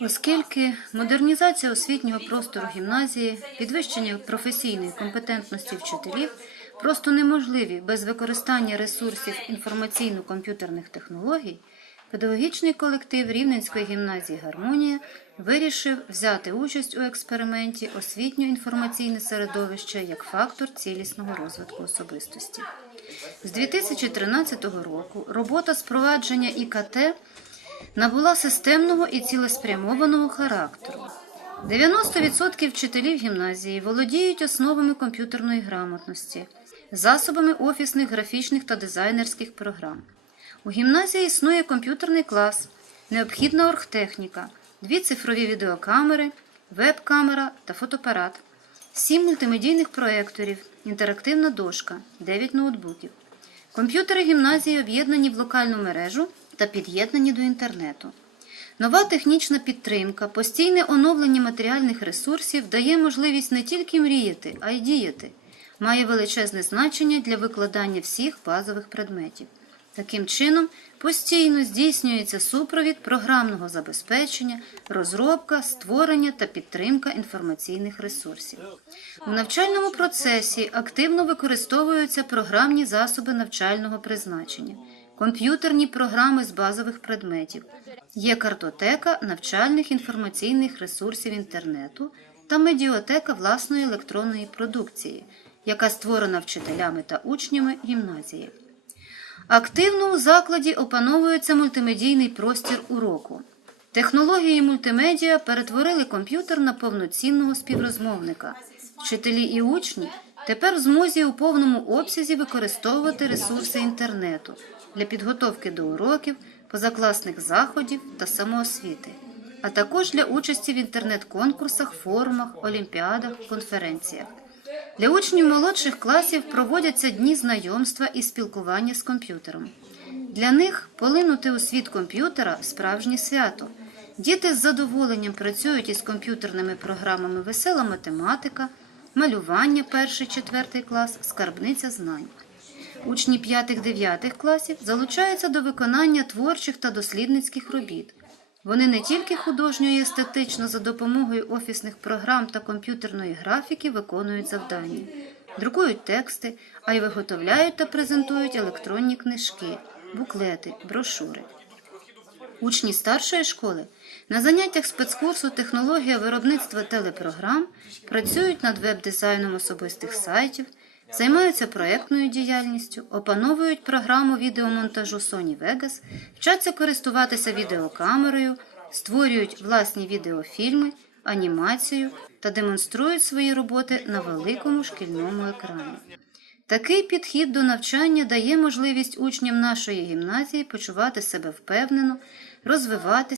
Оскільки модернізація освітнього простору гімназії, підвищення професійної компетентності вчителів просто неможливі без використання ресурсів інформаційно-комп'ютерних технологій, педагогічний колектив Рівненської гімназії Гармонія вирішив взяти участь у експерименті освітньо-інформаційне середовище як фактор цілісного розвитку особистості. З 2013 року робота з провадження ІКТ набула системного і цілеспрямованого характеру. 90% вчителів гімназії володіють основами комп'ютерної грамотності, засобами офісних, графічних та дизайнерських програм. У гімназії існує комп'ютерний клас, необхідна оргтехніка, дві цифрові відеокамери, веб-камера та фотоапарат, сім мультимедійних проєкторів, інтерактивна дошка, 9 ноутбуків. Комп'ютери гімназії об'єднані в локальну мережу та під'єднані до інтернету. Нова технічна підтримка, постійне оновлення матеріальних ресурсів дає можливість не тільки мріяти, а й діяти. Має величезне значення для викладання всіх базових предметів. Таким чином, постійно здійснюється супровід програмного забезпечення, розробка, створення та підтримка інформаційних ресурсів. У навчальному процесі активно використовуються програмні засоби навчального призначення, комп'ютерні програми з базових предметів, є картотека навчальних інформаційних ресурсів інтернету та медіотека власної електронної продукції, яка створена вчителями та учнями гімназії. Активно у закладі опановується мультимедійний простір уроку. Технології мультимедіа перетворили комп'ютер на повноцінного співрозмовника. Вчителі і учні тепер в змозі у повному обсязі використовувати ресурси інтернету для підготовки до уроків, позакласних заходів та самоосвіти, а також для участі в інтернет-конкурсах, форумах, олімпіадах, конференціях. Для учнів молодших класів проводяться дні знайомства і спілкування з комп'ютером. Для них полинути у світ комп'ютера справжнє свято. Діти з задоволенням працюють із комп'ютерними програмами Весела математика, малювання перший четвертий клас, скарбниця знань. Учні 5-9 класів залучаються до виконання творчих та дослідницьких робіт. Вони не тільки художньо і естетично за допомогою офісних програм та комп'ютерної графіки виконують завдання, друкують тексти, а й виготовляють та презентують електронні книжки, буклети, брошури. Учні старшої школи на заняттях спецкурсу технологія виробництва телепрограм працюють над веб-дизайном особистих сайтів, займаються проєктною діяльністю, опановують програму відеомонтажу Sony Vegas, вчаться користуватися відеокамерою, створюють власні відеофільми, анімацію та демонструють свої роботи на великому шкільному екрані. Такий підхід до навчання дає можливість учням нашої гімназії почувати себе впевнено, розвиватися.